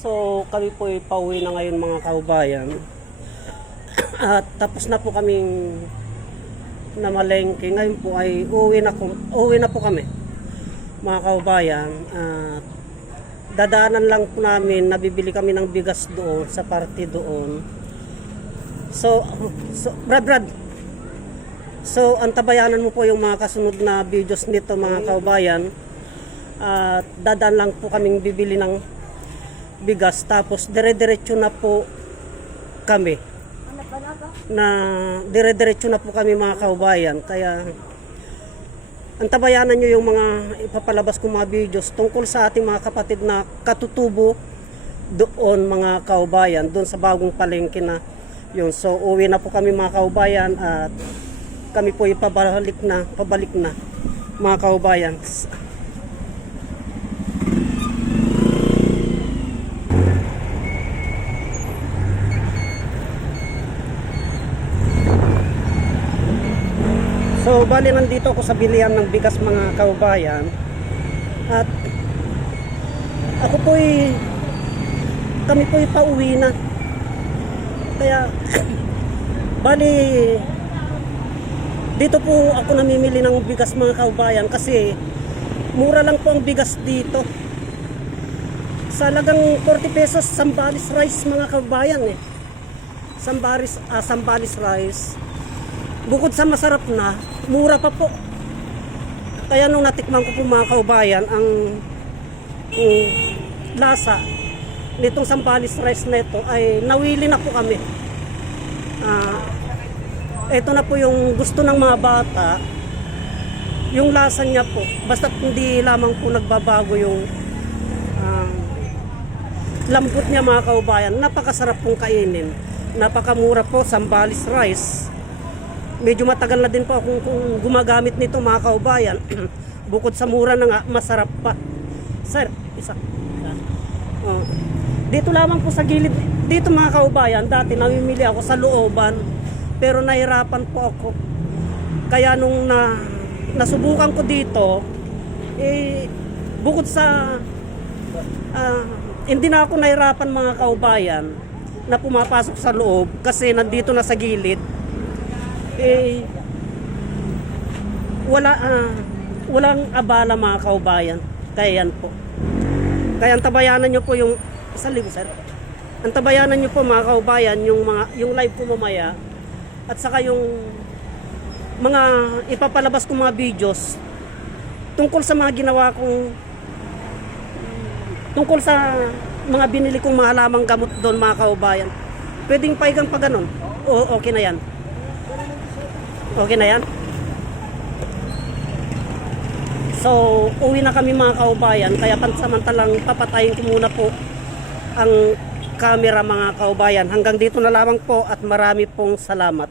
So kami po ay pauwi na ngayon mga kaubayan. At tapos na po kaming namalengke. Ngayon po ay uuwi na po kami mga kaubayan. At dadaanan lang po namin, nabibili kami ng bigas doon sa party doon. So Brad. So antabayanan mo po yung mga kasunod na videos nito mga kaubayan. At dadaan lang po kaming bibili ng bigas, tapos dire-diretso na po kami mga kaubayan. Kaya antabayanan nyo yung mga ipapalabas kong mga videos tungkol sa ating mga kapatid na katutubo doon mga kaubayan, doon sa bagong palengke na yun. So uwi na po kami mga kaubayan at kami po pabalik na mga kaubayan. So bali nandito ako sa bilihan ng bigas mga kaubayan. At kami po'y pauwi na. Kaya bali dito po ako namimili ng bigas mga kaubayan kasi mura lang po ang bigas dito. Sa halagang 40 pesos Sambales rice mga kaubayan eh. Sambales rice. Bukod sa masarap na, mura pa po. Kaya nung natikman ko po mga kaubayan ang lasa nitong Sambales rice na ito, ay nawili na po kami. Ito na po yung gusto ng mga bata. Yung lasa niya po, basta hindi lamang po nagbabago yung lambot niya mga kaubayan. Napakasarap pong kainin. Napakamura po, Sambales rice. Medyo matagal na din po akong gumagamit nito mga kaubayan. Bukod sa mura na nga, masarap pa. Sir, isa. Dito lamang po sa gilid. Dito mga kaubayan, dati namimili ako sa looban. Pero nahirapan po ako. Kaya nung nasubukan ko dito, bukod sa hindi na ako nahirapan mga kaubayan na pumapasok sa loob kasi nandito na sa gilid. Walang abala mga kaubayan. Kaya yan po. Kaya antabayanan nyo po yung 1,000 sir. Antabayanan nyo po mga kaubayan yung live ko mamaya. At saka yung mga ipapalabas kong mga videos tungkol sa mga ginawa kong tungkol sa mga binili kong mga halamang gamot doon mga kaubayan. Pwedeng paigang pa ganun. O okay na yan. Okay na yan. So uwi na kami mga kaubayan. Kaya pansamantalang papatayin ko muna po ang camera mga kaubayan. Hanggang dito na lamang po at marami pong salamat.